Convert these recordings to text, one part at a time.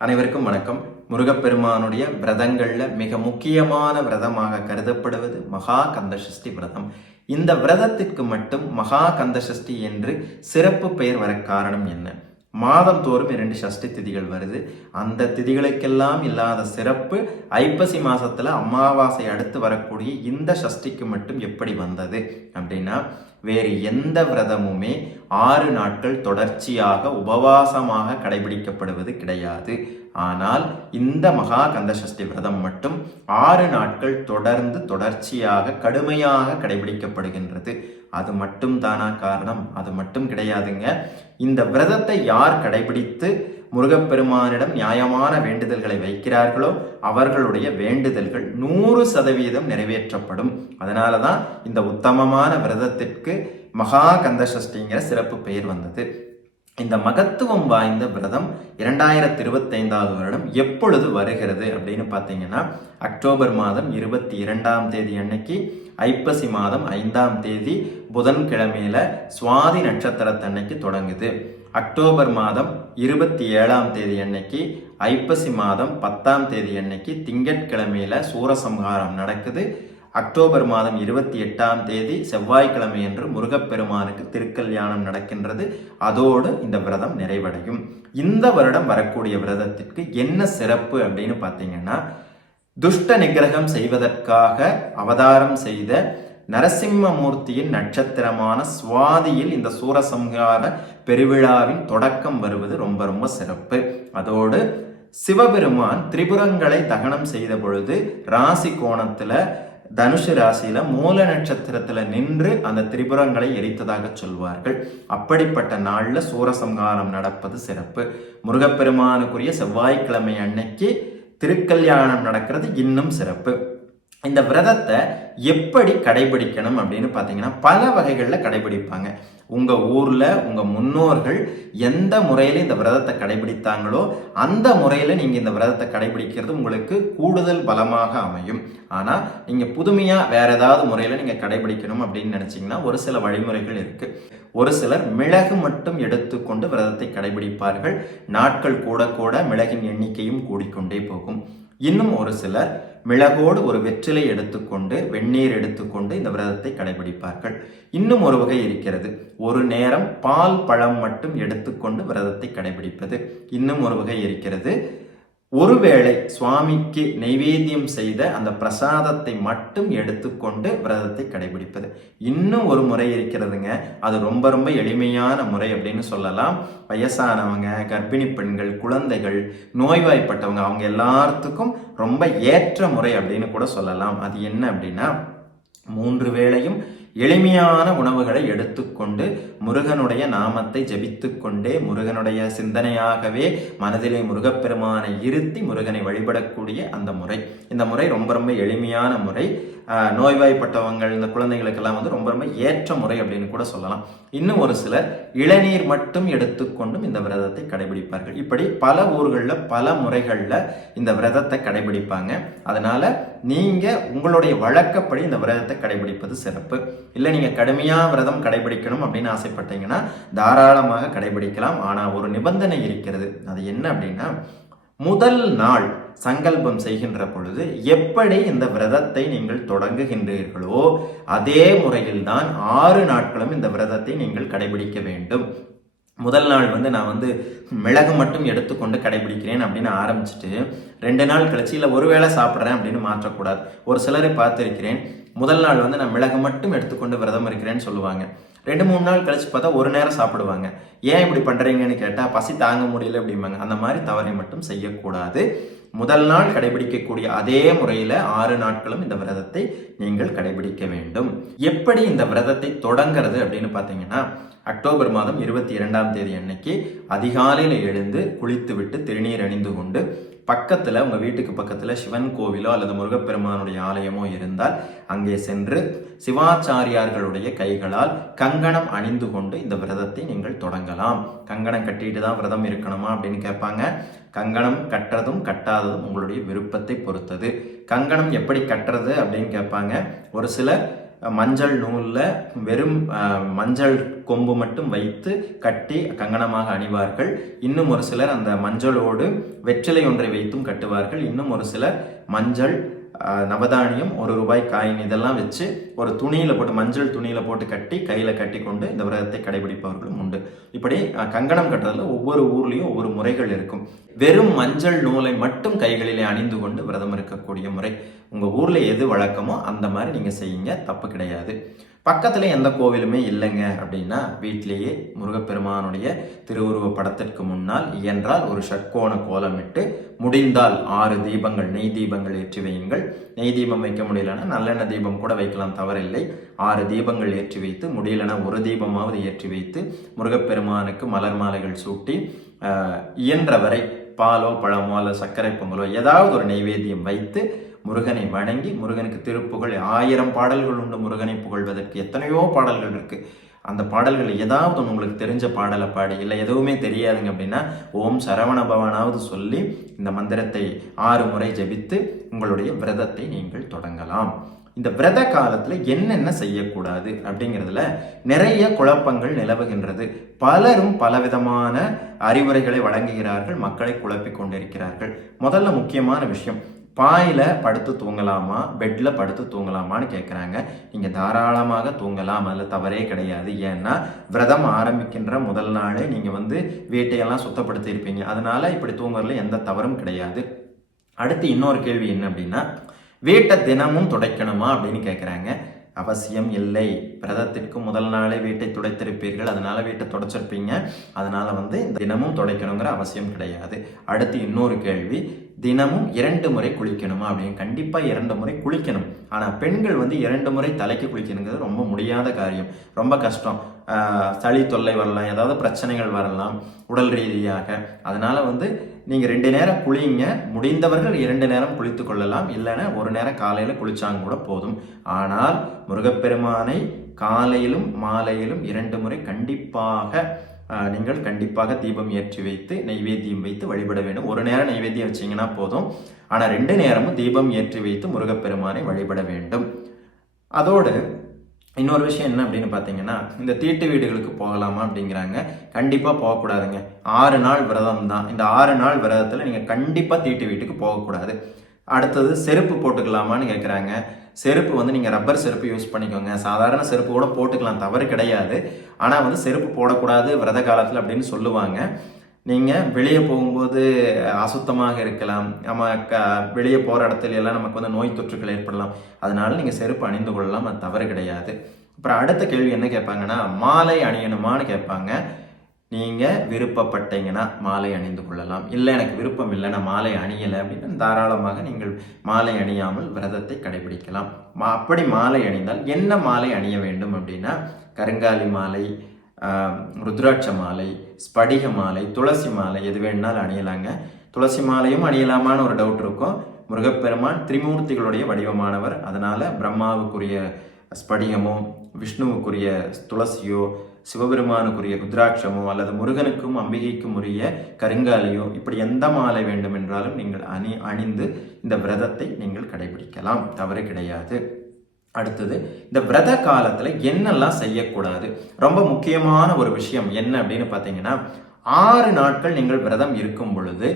அனைவருக்கும் வணக்கம். முருகப்பெருமானுடைய விரதங்களில் மிக முக்கியமான விரதமாக கருதப்படுவது மகா கந்தசஷ்டி விரதம். இந்த விரதத்திற்கு மட்டும் மகா கந்தசஷ்டி என்று சிறப்பு பெயர் வர காரணம் என்ன? மாதம் தோறும் இரண்டு சஷ்டி திதிகள் வருது. அந்த திதிகளுக்கெல்லாம் இல்லாத சிறப்பு ஐப்பசி மாதத்தில் அமாவாசை அடுத்து வரக்கூடிய இந்த சஷ்டிக்கு மட்டும் எப்படி வந்தது? அப்படின்னா வேறு எந்த விரதமுமே ஆறு நாட்கள் தொடர்ச்சியாக உபவாசமாக கடைபிடிக்கப்படுவது கிடையாது. ஆனால் இந்த மகா கந்தசஷ்டி விரதம் மட்டும் ஆறு நாட்கள் தொடர்ந்து தொடர்ச்சியாக கடுமையாக கடைபிடிக்கப்படுகின்றது. அது மட்டும் தானா காரணம்? அது மட்டும் கிடையாதுங்க. இந்த விரதத்தை யார் கடைபிடித்து முருகப்பெருமானிடம் நியாயமான வேண்டுதல்களை வைக்கிறார்களோ அவர்களுடைய வேண்டுதல்கள் நூறு சதவீதம் நிறைவேற்றப்படும். அதனால தான் இந்த உத்தமமான விரதத்திற்கு மகா கந்தசஷ்டிங்கிற சிறப்பு பெயர் வந்தது. இந்த மகத்துவம் வாய்ந்த விரதம் இரண்டாயிரத்தி இருபத்தைந்தாவது வருடம் எப்பொழுது வருகிறது அப்படின்னு பார்த்தீங்கன்னா அக்டோபர் மாதம் இருபத்தி இரண்டாம் தேதி அன்னைக்கு ஐப்பசி மாதம் ஐந்தாம் தேதி புதன்கிழமையில சுவாதி நட்சத்திரத்தன்னைக்கு தொடங்குது. அக்டோபர் மாதம் இருபத்தி ஏழாம் தேதி அன்னைக்கு ஐப்பசி மாதம் பத்தாம் தேதி அன்னைக்கு திங்கட்கிழமையில சூரசம்ஹாரம் நடக்குது. அக்டோபர் மாதம் இருபத்தி எட்டாம் தேதி செவ்வாய்க்கிழமை என்று முருகப்பெருமானுக்கு திருக்கல்யாணம் நடக்கின்றது. அதோடு இந்த விரதம் நிறைவடையும். இந்த வருடம் வரக்கூடிய விரதத்திற்கு என்ன சிறப்பு அப்படின்னு பார்த்தீங்கன்னா துஷ்ட நிகிரகம் செய்வதற்காக அவதாரம் செய்த நரசிம்மமூர்த்தியின் நட்சத்திரமான சுவாதியில் இந்த சூரசம்ஹார பெருவிழாவின் தொடக்கம் வருவது ரொம்ப ரொம்ப சிறப்பு. அதோடு சிவபெருமான் திரிபுரங்களை தகனம் செய்த பொழுது ராசி கோணத்துல தனுஷு ராசியில மூல நட்சத்திரத்துல நின்று அந்த திரிபுரங்களை எரித்ததாக சொல்வார்கள். அப்படிப்பட்ட நாள்ல சூரசம்ஹாரம் நடப்பது சிறப்பு. முருகப்பெருமானுக்குரிய செவ்வாய்க்கிழமை அன்னைக்கு திருக்கல்யாணம் நடக்கிறது இன்னும் சிறப்பு. இந்த விரதத்தை எப்படி கடைபிடிக்கணும் அப்படின்னு பார்த்தீங்கன்னா பல வகைகளில் கடைபிடிப்பாங்க. உங்கள் ஊரில் உங்கள் முன்னோர்கள் எந்த முறையில் இந்த விரதத்தை கடைபிடித்தாங்களோ அந்த முறையில் நீங்கள் இந்த விரதத்தை கடைபிடிக்கிறது உங்களுக்கு கூடுதல் பலமாக அமையும். ஆனால் நீங்கள் புதுமையாக வேறு ஏதாவது முறையில் நீங்கள் கடைபிடிக்கணும் அப்படின்னு நினச்சிங்கன்னா ஒரு சில வழிமுறைகள் இருக்குது ஒரு சிலர் மிளகு மட்டும் எடுத்துக்கொண்டு விரதத்தை கடைபிடிப்பார்கள். நாட்கள் கூட கூட மிளகின் எண்ணிக்கையும் கூடிக்கொண்டே போகும். இன்னும் ஒரு சிலர் மிளகோடு ஒரு வெற்றிலை எடுத்துக்கொண்டு வெந்நீர் எடுத்துக்கொண்டு இந்த விரதத்தை கடைபிடிப்பார்கள். இன்னும் ஒரு வகை இருக்கிறது. ஒரு நேரம் பால் பழம் மட்டும் எடுத்துக்கொண்டு விரதத்தை கடைபிடிப்பது. இன்னும் ஒரு வகை இருக்கிறது. ஒருவேளை சுவாமிக்கு நைவேத்தியம் செய்த அந்த பிரசாதத்தை மட்டும் எடுத்துக்கொண்டு விரதத்தை கடைபிடிப்பது. இன்னும் ஒரு முறை இருக்கிறதுங்க. அது ரொம்ப ரொம்ப எளிமையான முறை அப்படின்னு சொல்லலாம். வயசானவங்க கர்ப்பிணி பெண்கள் குழந்தைகள் நோய்வாய்ப்பட்டவங்க அவங்க எல்லாத்துக்கும் ரொம்ப ஏற்ற முறை அப்படின்னு கூட சொல்லலாம். அது என்ன அப்படின்னா மூன்று வேளையும் எளிமையான உணவுகளை எடுத்துக்கொண்டு முருகனுடைய நாமத்தை ஜபித்து கொண்டே முருகனுடைய சிந்தனையாகவே மனதிலே முருகப்பெருமானை இருத்தி முருகனை வழிபடக்கூடிய அந்த முறை. இந்த முறை ரொம்ப ரொம்ப எளிமையான முறை. நோய்வாய்ப்பட்டவங்கள் இந்த குழந்தைகளுக்கெல்லாம் வந்து ரொம்ப ரொம்ப ஏற்ற முறை அப்படின்னு கூட சொல்லலாம். இன்னும் ஒரு சிலர் இளநீர் மட்டும் எடுத்துக்கொண்டும் இந்த விரதத்தை கடைபிடிப்பார்கள். இப்படி பல ஊர்களில் பல முறைகளில் இந்த விரதத்தை கடைபிடிப்பாங்க. அதனால நீங்கள் உங்களுடைய வழக்கப்படி இந்த விரதத்தை கடைபிடிப்பது சிறப்பு. இல்லை நீங்கள் கடுமையாக விரதம் கடைபிடிக்கணும் அப்படின்னு ஆசைப்பட்டீங்கன்னா தாராளமாக கடைபிடிக்கலாம். ஆனால் ஒரு நிபந்தனை இருக்கிறது. அது என்ன அப்படின்னா முதல் நாள் சங்கல்பம் செய்கின்ற பொழுது எப்படி இந்த விரதத்தை நீங்கள் தொடங்குகின்றீர்களோ அதே முறையில்தான் ஆறு நாட்களும் இந்த விரதத்தை நீங்கள் கடைபிடிக்க வேண்டும். முதல் நாள் வந்து நான் வந்து மிளகு மட்டும் எடுத்துக்கொண்டு கடைபிடிக்கிறேன் அப்படின்னு ஆரம்பிச்சுட்டு ரெண்டு நாள் கழிச்சு இல்லை ஒருவேளை சாப்பிட்றேன் அப்படின்னு மாற்றக்கூடாது. ஒரு சிலரை பார்த்துருக்கிறேன். முதல் நாள் வந்து நான் மிளகு மட்டும் எடுத்துக்கொண்டு விரதம் இருக்கிறேன்னு சொல்லுவாங்க. ரெண்டு மூணு நாள் கழிச்சு பார்த்தா ஒரு நேரம் சாப்பிடுவாங்க. ஏன் இப்படி பண்ணுறீங்கன்னு கேட்டால் பசி தாங்க முடியல அப்படிம்பாங்க. அந்த மாதிரி தவறை மட்டும் செய்யக்கூடாது. முதல் நாள் கடைபிடிக்கக்கூடிய அதே முறையில் ஆறு நாட்களும் இந்த விரதத்தை நீங்கள் கடைபிடிக்க வேண்டும். எப்படி இந்த விரதத்தை தொடங்கிறது அப்படின்னு பார்த்தீங்கன்னா அக்டோபர் மாதம் இருபத்தி இரண்டாம் தேதி அன்னைக்கு அதிகாலையில் எழுந்து குளித்து விட்டு திருநீர் அணிந்து கொண்டு பக்கத்தில் உங்கள் வீட்டுக்கு பக்கத்தில் சிவன் கோவிலோ அல்லது முருகப்பெருமானுடைய ஆலயமோ இருந்தால் அங்கே சென்று சிவாச்சாரியார்களுடைய கைகளால் கங்கணம் அணிந்து கொண்டு இந்த விரதத்தை நீங்கள் தொடங்கலாம். கங்கணம் கட்டிட்டு தான் விரதம் இருக்கணுமா அப்படின்னு கேட்பாங்க. கங்கணம் கட்டுறதும் கட்டாததும் உங்களுடைய விருப்பத்தை பொறுத்தது. கங்கணம் எப்படி கட்டுறது அப்படின்னு கேட்பாங்க. ஒரு சிலர் மஞ்சள் நூலில் வெறும் மஞ்சள் கொம்பு மட்டும் வைத்து கட்டி கங்கணமாக அணிவார்கள். இன்னும் ஒரு சிலர் அந்த மஞ்சளோடு வெற்றிலை ஒன்றை வைத்தும் கட்டுவார்கள். இன்னும் ஒரு சிலர் மஞ்சள் நவதானியம் ஒரு ரூபாய் காயின் இதெல்லாம் வச்சு ஒரு துணியில் போட்டு மஞ்சள் துணியில் போட்டு கட்டி கையில் கட்டி கொண்டு இந்த விரதத்தை கடைபிடிப்பவர்களும் உண்டு. இப்படி கங்கணம் கட்டுறதுல ஒவ்வொரு ஊர்லேயும் ஒவ்வொரு முறைகள் இருக்கும். வெறும் மஞ்சள் நூலை மட்டும் கைகளிலே அணிந்து கொண்டு விரதம் இருக்கக்கூடிய முறை. உங்கள் ஊரில் எது வழக்கமோ அந்த மாதிரி நீங்கள் செய்யுங்க தப்பு கிடையாது. பக்கத்தில் எந்த கோவிலுமே இல்லைங்க அப்படின்னா வீட்டிலேயே முருகப்பெருமானுடைய திருவுருவ படத்திற்கு முன்னால் இயன்றால் ஒரு ஷட்கோண கோலமிட்டு முடிந்தால் ஆறு தீபங்கள் நெய் தீபங்கள் ஏற்றி வையுங்கள். நெய் தீபம் வைக்க முடியலன்னா நல்லெண்ணெய் தீபம் கூட வைக்கலாம் தவறில்லை. ஆறு தீபங்கள் ஏற்றி வைத்து முடியலன்னா ஒரு தீபமாவது ஏற்றி வைத்து முருகப்பெருமானுக்கு மலர் மாலைகள் சூட்டி இயன்ற இயன்றவரை பாலோ பழமோ அல்ல சர்க்கரை பொங்கலோ ஏதாவது ஒரு நைவேத்தியம் வைத்து முருகனை வணங்கி முருகனுக்கு திருப்புகழ் ஆயிரம் பாடல்கள் உண்டு முருகனை புகழ்வதற்கு. எத்தனையோ பாடல்கள் இருக்குது அந்த பாடல்கள் ஏதாவது ஒன்று உங்களுக்கு தெரிஞ்ச பாடலை பாடி இல்லை எதுவுமே தெரியாதுங்க அப்படின்னா ஓம் சரவண பவனாவது சொல்லி இந்த மந்திரத்தை ஆறு முறை ஜெபித்து உங்களுடைய விரதத்தை நீங்கள் தொடங்கலாம். இந்த விரத காலத்தில் என்னென்ன செய்யக்கூடாது அப்படிங்கிறதுல நிறைய குழப்பங்கள் நிலவுகின்றது. பலரும் பலவிதமான அறிவுரைகளை வழங்குகிறார்கள் மக்களை குழப்பிக் கொண்டிருக்கிறார்கள். முதல்ல முக்கியமான விஷயம் பாயில் படுத்து தூங்கலாமா? பெட்டில் படுத்து தூங்கலாமான்னு கேட்குறாங்க நீங்கள் தாராளமாக தூங்கலாம். அதில் தவறே கிடையாது. ஏன்னா விரதம் ஆரம்பிக்கின்ற முதல் நாளே நீங்கள் வந்து வீட்டையெல்லாம் சுத்தப்படுத்தியிருப்பீங்க அதனால் இப்படி தூங்குறதுல எந்த தவறும் கிடையாது. அடுத்து இன்னொரு கேள்வி என்ன அப்படின்னா வீட்டை தினமும் துடைக்கணுமா அப்படின்னு கேட்குறாங்க அவசியம் இல்லை. விரதத்திற்கு முதல் நாளே வீட்டை துடைத்திருப்பீர்கள். அதனால வீட்டை துடைச்சிருப்பீங்க. அதனால வந்து தினமும் துடைக்கணுங்கிற அவசியம் கிடையாது. அடுத்து இன்னொரு கேள்வி தினமும் இரண்டு முறை குளிக்கணுமா? அப்படின்னு கண்டிப்பாக இரண்டு முறை குளிக்கணும். ஆனால் பெண்கள் வந்து இரண்டு முறை தலைக்கு குளிக்கணுங்கிறது ரொம்ப முடியாத காரியம். ரொம்ப கஷ்டம். சளி தொல்லை வரலாம். ஏதாவது பிரச்சனைகள் வரலாம். உடல் ரீதியாக. அதனால் வந்து நீங்கள் ரெண்டு நேரம் குளிங்க. முடிந்தவர்கள் இரண்டு நேரம் குளித்து கொள்ளலாம். இல்லைன்னா ஒரு நேரம் காலையில் குளித்தாங்க கூட போதும். ஆனால் முருகப்பெருமானை காலையிலும் மாலையிலும் இரண்டு முறை கண்டிப்பாக நீங்கள் கண்டிப்பாக தீபம் ஏற்றி வைத்து நைவேத்தியம் வைத்து வழிபட வேண்டும். ஒரு நேரம் நைவேத்தியம் வச்சீங்கன்னா போதும். ஆனால் ரெண்டு நேரமும் தீபம் ஏற்றி வைத்து முருகப்பெருமானை வழிபட வேண்டும். அதோடு இன்னொரு விஷயம் என்ன அப்படின்னு பார்த்தீங்கன்னா இந்த தீட்டு வீடுகளுக்கு போகலாமா அப்படிங்கிறாங்க. கண்டிப்பாக போகக்கூடாதுங்க. ஆறு நாள் விரதம் தான். இந்த ஆறு நாள் விரதத்தில் நீங்கள் கண்டிப்பாக தீட்டு வீட்டுக்கு போகக்கூடாது. அடுத்தது செருப்பு போட்டுக்கலாமான்னு கேட்குறாங்க செருப்பு வந்து நீங்கள் ரப்பர் செருப்பு யூஸ் பண்ணிக்கோங்க. சாதாரண செருப்பு கூட போட்டுக்கலாம். தவறு கிடையாது. ஆனால் வந்து செருப்பு போடக்கூடாது விரத காலத்தில் அப்படின்னு சொல்லுவாங்க. நீங்கள் வெளியே போகும்போது அசுத்தமாக இருக்கலாம். நம்ம க வெளியே போகிற இடத்துல எல்லாம் நமக்கு வந்து நோய் தொற்றுகள் ஏற்படலாம். அதனால நீங்கள் செருப்பு அணிந்து கொள்ளலாம் அது தவறு கிடையாது. அப்புறம் அடுத்த கேள்வி என்ன கேட்பாங்கன்னா மாலை அணியணுமான்னு கேட்பாங்க. நீங்கள் விருப்பப்பட்டீங்கன்னா மாலை அணிந்து கொள்ளலாம். இல்லை எனக்கு விருப்பம் இல்லை நான் மாலை அணியலை அப்படின்னு தாராளமாக நீங்கள் மாலை அணியாமல் விரதத்தை கடைபிடிக்கலாம். மா அப்படி மாலை அணிந்தால் என்ன மாலை அணிய வேண்டும் அப்படின்னா கருங்காலி மாலை ருத்ராட்ச மாலை ஸ்படிக மாலை துளசி மாலை எது வேணாலும் அணியலாங்க. துளசி மாலையும் அணியலாமான்னு ஒரு டவுட் இருக்கும். முருகப்பெருமான் திரிமூர்த்திகளுடைய வடிவமானவர். அதனால் பிரம்மாவுக்குரிய ஸ்படிகமோ விஷ்ணுவுக்குரிய துளசியோ சிவபெருமானுக்குரிய ருத்ராட்சமோ அல்லது முருகனுக்கும் அம்பிகைக்கும் உரிய கருங்காலியோ இப்படி எந்த மாலை வேண்டும் என்றாலும் நீங்கள் அணி அணிந்து இந்த விரதத்தை நீங்கள் கடைபிடிக்கலாம். தவறு கிடையாது. அடுத்தது இந்த விரத காலத்துல என்னெல்லாம் செய்யக்கூடாது? ரொம்ப முக்கியமான ஒரு விஷயம் என்ன அப்படின்னு பார்த்தீங்கன்னா ஆறு நாட்கள் நீங்கள் விரதம் இருக்கும் பொழுது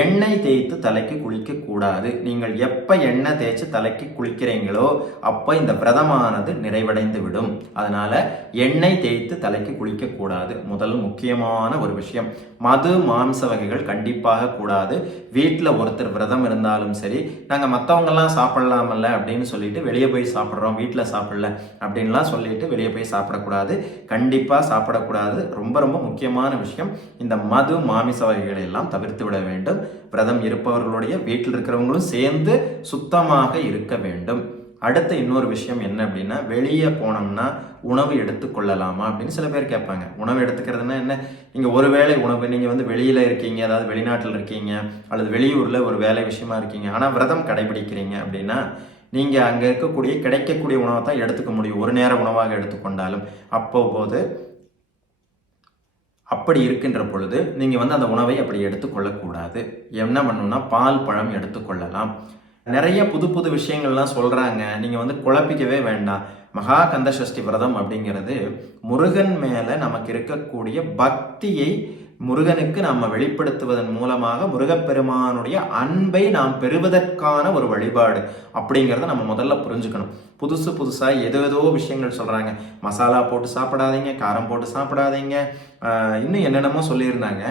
எண்ணெய் தேய்த்து தலைக்கு குளிக்க கூடாது. நீங்கள் எப்ப எண்ணெய் தேய்ச்சி தலைக்கு குளிக்கிறீங்களோ அப்ப இந்த விரதமானது நிறைவடைந்து விடும் அதனால எண்ணெய் தேய்த்து தலைக்கு குளிக்க கூடாது. முதல் முக்கியமான ஒரு விஷயம். மது மாம்ச வகைகள் கண்டிப்பாக கூடாது. வீட்டில் ஒருத்தர் விரதம் இருந்தாலும் சரி நாங்கள் மற்றவங்கெல்லாம் சாப்பிடலாமல்ல அப்படின்னு சொல்லிட்டு வெளியே போய் சாப்பிட்றோம் வீட்டில் சாப்பிடல அப்படின்லாம் சொல்லிட்டு வெளியே போய் சாப்பிடக்கூடாது. கண்டிப்பாக சாப்பிடக்கூடாது. ரொம்ப ரொம்ப முக்கியமான விஷயம். இந்த மது மாமிச வகைகளை எல்லாம் தவிர்த்து விட வேண்டும். விரதம் இருப்பவர்களுடைய வீட்டில் இருக்கிறவங்களும் சேர்ந்து சுத்தமாக இருக்க வேண்டும். அடுத்த இன்னொரு விஷயம் என்ன அப்படின்னா வெளியே போனோம்னா உணவு எடுத்துக்கொள்ளலாமா அப்படின்னு சில பேர் கேட்பாங்க. உணவு எடுத்துக்கிறதுனா என்ன? நீங்கள் ஒரு வேளை உணவு நீங்கள் வந்து வெளியில் இருக்கீங்க அதாவது வெளிநாட்டில் இருக்கீங்க அல்லது வெளியூரில் ஒரு வேலை விஷயமா இருக்கீங்க ஆனால் விரதம் கடைபிடிக்கிறீங்க அப்படின்னா நீங்கள் அங்கே இருக்கக்கூடிய கிடைக்கக்கூடிய உணவை தான் எடுத்துக்க முடியும். ஒரு நேர உணவாக எடுத்துக்கொண்டாலும் அப்போ போது அப்படி இருக்கின்ற பொழுது நீங்கள் வந்து அந்த உணவை அப்படி எடுத்துக்கொள்ளக்கூடாது. என்ன பண்ணணும்னா பால் பழம் எடுத்துக்கொள்ளலாம். நிறைய புது புது விஷயங்கள்லாம் சொல்கிறாங்க நீங்கள் வந்து குழப்பிக்கவே வேண்டாம். மகா கந்த சஷ்டி விரதம் அப்படிங்கிறது முருகன் மேலே நமக்கு இருக்கக்கூடிய பக்தியை முருகனுக்கு நம்ம வெளிப்படுத்துவதன் மூலமாக முருகப்பெருமானுடைய அன்பை நாம் பெறுவதற்கான ஒரு வழிபாடு அப்படிங்கிறத நம்ம முதல்ல புரிஞ்சுக்கணும். புதுசு புதுசாக ஏதோ ஏதோ விஷயங்கள் சொல்கிறாங்க மசாலா போட்டு சாப்பிடாதீங்க காரம் போட்டு சாப்பிடாதீங்க இன்னும் என்னென்னமோ சொல்லியிருந்தாங்க.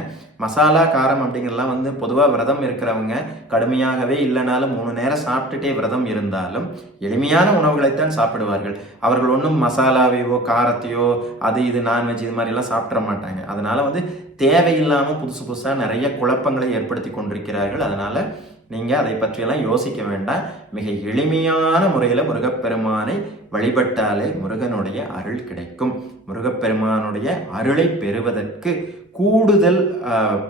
மசாலா காரம் அப்படிங்கிறலாம் வந்து பொதுவாக விரதம் இருக்கிறவங்க கடுமையாகவே இல்லைனாலும் மூணு நேரம் சாப்பிட்டுட்டே விரதம் இருந்தாலும் எளிமையான உணவுகளைத்தான் சாப்பிடுவார்கள். அவர்கள் ஒன்றும் மசாலாவையோ காரத்தையோ அது இது நான்வெஜ் இது மாதிரிலாம் சாப்பிட மாட்டாங்க. அதனால் வந்து தேவையில்லாமல் புதுசு புதுசாக நிறைய குழப்பங்களை ஏற்படுத்தி கொண்டிருக்கிறார்கள். அதனால் நீங்கள் அதை பற்றியெல்லாம் யோசிக்க வேண்டாம். மிக எளிமையான முறையில் முருகப்பெருமானை வழிபட்டாலே முருகனுடைய அருள் கிடைக்கும். முருகப்பெருமானுடைய அருளை பெறுவதற்கு கூடுதல்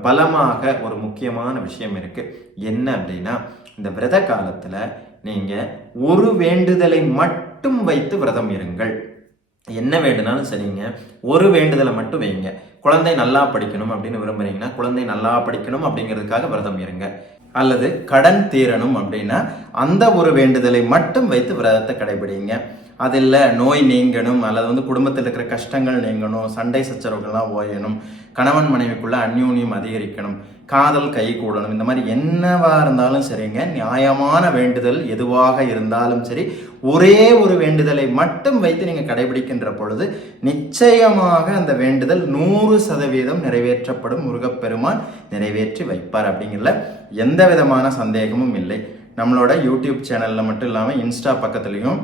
பலமாக ஒரு முக்கியமான விஷயம் இருக்குது என்ன அப்படின்னா இந்த விரத காலத்தில் நீங்கள் ஒரு வேண்டுதலை மட்டும் வைத்து விரதம் இருங்கள். என்ன வேண்டுனாலும் சரிங்க. ஒரு வேண்டுதலை மட்டும் வைங்க. குழந்தை நல்லா படிக்கணும் அப்படின்னு விரும்புறீங்கன்னா குழந்தை நல்லா படிக்கணும் அப்படிங்கிறதுக்காக விரதம் இருங்க. அல்லது கடன் தீரணும் அப்படின்னா அந்த ஒரு வேண்டுதலை மட்டும் வைத்து விரதத்தை கடைபிடிங்க. அதில் நோய் நீங்கணும் அல்லது வந்து குடும்பத்தில் இருக்கிற கஷ்டங்கள் நீங்கணும் சண்டை சச்சரவுகள்லாம் ஓயணும் கணவன் மனைவிக்குள்ள அந்யூன்யம் அதிகரிக்கணும் காதல் கை கூடணும் இந்த மாதிரி என்னவா இருந்தாலும் சரிங்க நியாயமான வேண்டுதல் எதுவாக இருந்தாலும் சரி ஒரே ஒரு வேண்டுதலை மட்டும் வைத்து நீங்கள் கடைபிடிக்கின்ற பொழுது நிச்சயமாக அந்த வேண்டுதல் நூறு சதவீதம் நிறைவேற்றப்படும் முருகப்பெருமான் நிறைவேற்றி வைப்பார் அப்படிங்கிறதுல எந்த விதமான சந்தேகமும் இல்லை. நம்மளோட யூடியூப் சேனலில் மட்டும் இல்லாமல் இன்ஸ்டா பக்கத்துலேயும்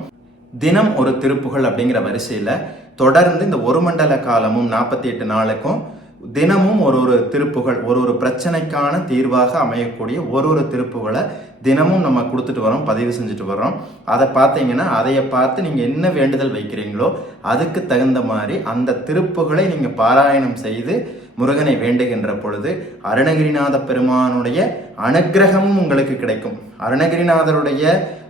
தினம் ஒரு திருப்புகள் அப்படிங்கிற வரிசையில் தொடர்ந்து இந்த ஒரு மண்டல காலமும் நாற்பத்தி எட்டு நாளுக்கும் தினமும் ஒரு ஒரு திருப்புகள் ஒரு ஒரு பிரச்சனைக்கான தீர்வாக அமையக்கூடிய ஒரு ஒரு திருப்புகளை தினமும் நம்ம கொடுத்துட்டு வரோம் பதிவு செஞ்சுட்டு வரோம் அதை பார்த்தீங்கன்னா அதையை பார்த்து நீங்கள் என்ன வேண்டுதல் வைக்கிறீங்களோ அதுக்கு தகுந்த மாதிரி அந்த திருப்புகளை நீங்கள் பாராயணம் செய்து முருகனை வேண்டுகின்ற பொழுது அருணகிரிநாத பெருமானுடைய அனுக்கிரகமும் உங்களுக்கு கிடைக்கும். அருணகிரிநாதருடைய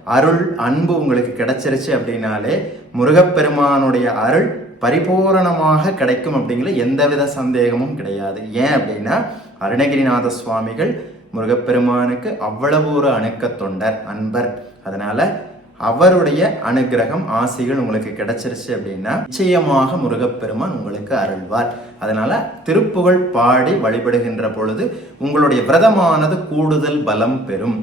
அருள் அன்பு உங்களுக்கு கிடைச்சிருச்சு அப்படின்னாலே முருகப்பெருமானுடைய அருள் பரிபூரணமாக கிடைக்கும் அப்படிங்கிற எந்தவித சந்தேகமும் கிடையாது. ஏன் அப்படின்னா அருணகிரிநாத சுவாமிகள் முருகப்பெருமானுக்கு அவ்வளவு ஒரு அணுக்க தொண்டர் அன்பர். அதனால அவருடைய அனுகிரகம் ஆசைகள் உங்களுக்கு கிடைச்சிருச்சு அப்படின்னா நிச்சயமாக முருகப்பெருமான் உங்களுக்கு அருள்வார். அதனால திருப்புகழ் பாடி வழிபடுகின்ற பொழுது உங்களுடைய விரதமானது கூடுதல் பலம் பெறும்.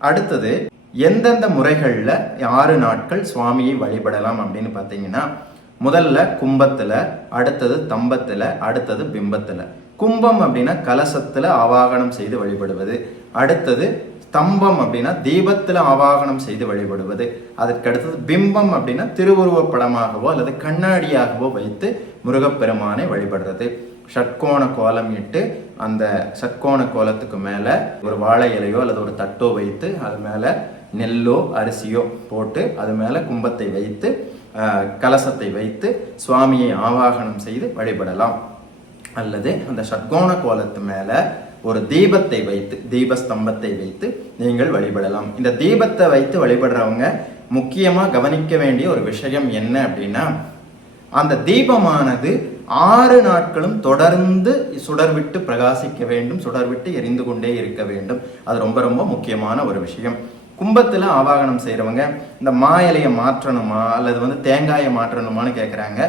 அடுத்தது எந்தெந்த முறைகளில் ஆறு நாட்கள் சுவாமியை வழிபடலாம் அப்படின்னு பார்த்தீங்கன்னா முதல்ல கும்பத்தில் அடுத்தது தம்பத்தில் அடுத்தது பிம்பத்தில். கும்பம் அப்படின்னா கலசத்தில் ஆவாகனம் செய்து வழிபடுவது. அடுத்தது ஸ்தம்பம் அப்படின்னா தீபத்தில் ஆவாகனம் செய்து வழிபடுவது. அதற்கு அடுத்தது பிம்பம் அப்படின்னா திருவுருவப் படமாகவோ அல்லது கண்ணாடியாகவோ வைத்து முருகப்பெருமானை வழிபடுறது. ஷட்கோண கோலம் இட்டு அந்த சட்கோண கோலத்துக்கு மேலே ஒரு வாழை இலையோ அல்லது ஒரு தட்டோ வைத்து அது மேலே நெல்லோ அரிசியோ போட்டு அது மேலே கும்பத்தை வைத்து கலசத்தை வைத்து சுவாமியை ஆவாகனம் செய்து வழிபடலாம். அல்லது அந்த ஷட்கோண கோலத்து மேலே ஒரு தீபத்தை வைத்து தீபஸ்தம்பத்தை வைத்து நீங்கள் வழிபடலாம். இந்த தீபத்தை வைத்து வழிபடுறவங்க முக்கியமாக கவனிக்க வேண்டிய ஒரு விஷயம் என்ன அப்படின்னா அந்த தீபமானது ஆறு நாட்களும் தொடர்ந்து சுடர்விட்டு பிரகாசிக்க வேண்டும் சுடர்விட்டு எரிந்து கொண்டே இருக்க வேண்டும். அது ரொம்ப ரொம்ப முக்கியமான ஒரு விஷயம். கும்பத்தில் ஆவாகனம் செய்கிறவங்க இந்த மா இலையை மாற்றணுமா அல்லது வந்து தேங்காயை மாற்றணுமான்னு கேட்குறாங்க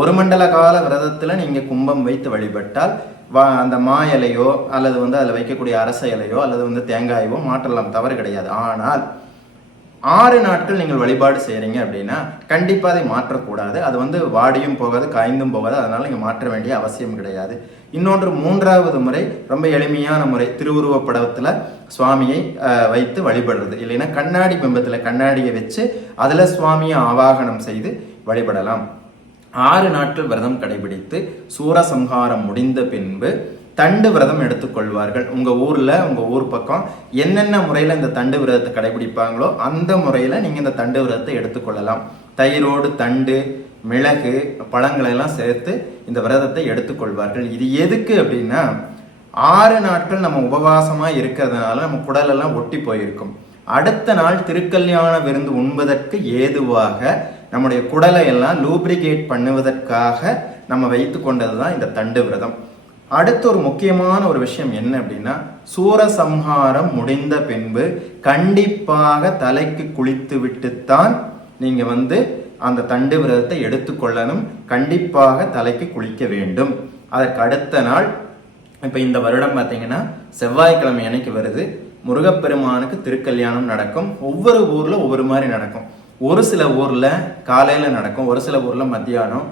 ஒரு மண்டல கால விரதத்தில் நீங்கள் கும்பம் வைத்து வழிபட்டால் வா அந்த மா இலையோ அல்லது வந்து அதில் வைக்கக்கூடிய அரச இலையோ அல்லது வந்து தேங்காயோ மாற்றலாம். தவறு கிடையாது. ஆனால் ஆறு நாட்கள் நீங்கள் வழிபாடு செய்கிறீங்க அப்படின்னா கண்டிப்பாக அதை மாற்றக்கூடாது. அது வந்து வாடியும் போகாது காய்ந்தும் போகாது. அதனால் நீங்கள் மாற்ற வேண்டிய அவசியம் கிடையாது. இன்னொன்று மூன்றாவது முறை ரொம்ப எளிமையான முறை திருவுருவப் படத்தில் சுவாமியை வைத்து வழிபடுறது. இல்லைன்னா கண்ணாடி பிம்பத்தில் கண்ணாடியை வச்சு அதில் சுவாமியை ஆவாகனம் செய்து வழிபடலாம். ஆறு நாட்கள் விரதம் கடைபிடித்து சூரசம்ஹாரம் முடிந்த பின்பு தண்டு விரதம் எடுத்துக்கொள்வார்கள். உங்கள் ஊரில் உங்கள் ஊர் பக்கம் என்னென்ன முறையில் இந்த தண்டு விரதத்தை கடைபிடிப்பாங்களோ அந்த முறையில் நீங்கள் இந்த தண்டு விரதத்தை எடுத்துக்கொள்ளலாம். தயிரோடு தண்டு மிளகு பழங்களெல்லாம் சேர்த்து இந்த விரதத்தை எடுத்துக்கொள்வார்கள். இது எதுக்கு அப்படின்னா ஆறு நாட்கள் நம்ம உபவாசமாக இருக்கிறதுனால நம்ம குடலெல்லாம் ஒட்டி போயிருக்கும். அடுத்த நாள் திருக்கல்யாண விருந்து உண்பதற்கு ஏதுவாக நம்முடைய குடலை எல்லாம் லூப்ரிகேட் பண்ணுவதற்காக நம்ம வைத்து கொண்டது தான் இந்த தண்டு விரதம். அடுத்து ஒரு முக்கியமான ஒரு விஷயம் என்ன அப்படின்னா சூரசம்ஹாரம் முடிந்த பின்பு கண்டிப்பாக தலைக்கு குளித்து விட்டுத்தான் நீங்கள் வந்து அந்த தண்டு விரதத்தை எடுத்துக்கொள்ளணும் கண்டிப்பாக தலைக்கு குளிக்க வேண்டும். அதற்கு அடுத்த நாள் இப்போ இந்த வருடம் பார்த்தீங்கன்னா செவ்வாய்க்கிழமை அன்னைக்கு வருது. முருகப்பெருமானுக்கு திருக்கல்யாணம் நடக்கும். ஒவ்வொரு ஊரில் ஒவ்வொரு மாதிரி நடக்கும். ஒரு சில ஊரில் காலையில் நடக்கும். ஒரு சில ஊரில் மத்தியானம்.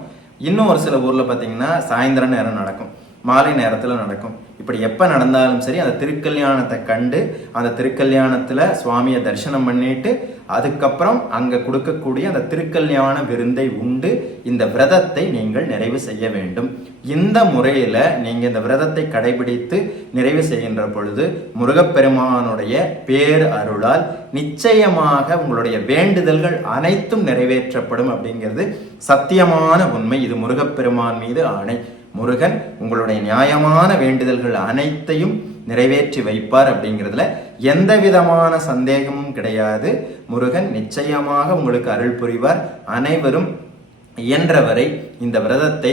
இன்னும் ஒரு சில ஊரில் பார்த்தீங்கன்னா சாயந்தரம் நேரம் நடக்கும். மாலை நேரத்தில் நடக்கும். இப்படி எப்போ நடந்தாலும் சரி அந்த திருக்கல்யாணத்தை கண்டு அந்த திருக்கல்யாணத்தில் சுவாமியை தரிசனம் பண்ணிட்டு அதுக்கப்புறம் அங்கே கொடுக்கக்கூடிய அந்த திருக்கல்யாண விருந்தை உண்டு. இந்த விரதத்தை நீங்கள் நிறைவு செய்ய வேண்டும். இந்த முறையில் நீங்கள் இந்த விரதத்தை கடைபிடித்து நிறைவு செய்கின்ற பொழுது முருகப்பெருமானுடைய பேர் அருளால் நிச்சயமாக உங்களுடைய வேண்டுதல்கள் அனைத்தும் நிறைவேற்றப்படும் அப்படிங்கிறது சத்தியமான உண்மை. இது முருகப்பெருமான் மீது ஆணை. முருகன் உங்களுடைய நியாயமான வேண்டுதல்கள் அனைத்தையும் நிறைவேற்றி வைப்பார் அப்படிங்கிறதுல எந்த விதமான சந்தேகமும் கிடையாது. முருகன் நிச்சயமாக உங்களுக்கு அருள் புரிவார். அனைவரும் இயன்றவரை இந்த விரதத்தை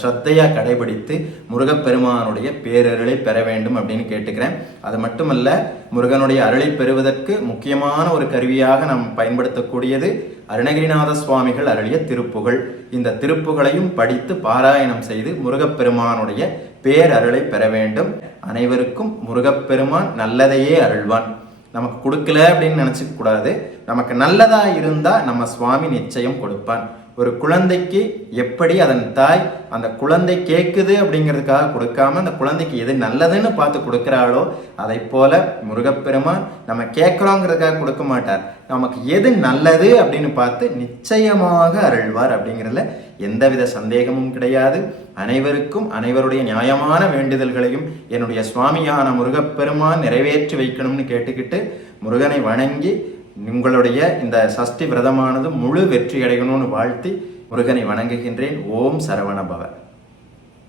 ஸ்ரத்தையாக கடைபிடித்து முருகப்பெருமானுடைய பேரருளை பெற வேண்டும் அப்படின்னு கேட்டுக்கிறேன். அது மட்டுமல்ல முருகனுடைய அருளை பெறுவதற்கு முக்கியமான ஒரு கருவியாக நாம் பயன்படுத்தக்கூடியது அருணகிரிநாத சுவாமிகள் அருளிய திருப்புகழ் இந்த திருப்புகளையும் படித்து பாராயணம் செய்து முருகப்பெருமானுடைய பேரருளை பெற வேண்டும். அனைவருக்கும் முருகப்பெருமான் நல்லதையே அருள்வான். நமக்கு கொடுக்கல அப்படின்னு நினச்சிக்க கூடாது. நமக்கு நல்லதா இருந்தா நம்ம சுவாமி நிச்சயம் கொடுப்பான். ஒரு குழந்தைக்கு எப்படி அதன் தாய் அந்த குழந்தை கேட்குது அப்படிங்கிறதுக்காக கொடுக்காம அந்த குழந்தைக்கு எது நல்லதுன்னு பார்த்து கொடுக்குறாளோ அதை போல முருகப்பெருமான் நம்ம கேட்குறோங்கிறதுக்காக கொடுக்க மாட்டார். நமக்கு எது நல்லது அப்படின்னு பார்த்து நிச்சயமாக அருள்வார் அப்படிங்கிறதுல எந்தவித சந்தேகமும் கிடையாது. அனைவருக்கும் அனைவருடைய நியாயமான வேண்டுதல்களையும் என்னுடைய சுவாமியான முருகப்பெருமான் நிறைவேற்றி வைக்கணும்னு கேட்டுக்கிட்டு முருகனை வணங்கி உங்களுடைய இந்த சஷ்டி விரதமானது முழு வெற்றி அடையணும்னு வாழ்த்தி முருகனை வணங்குகின்றேன். ஓம் சரவண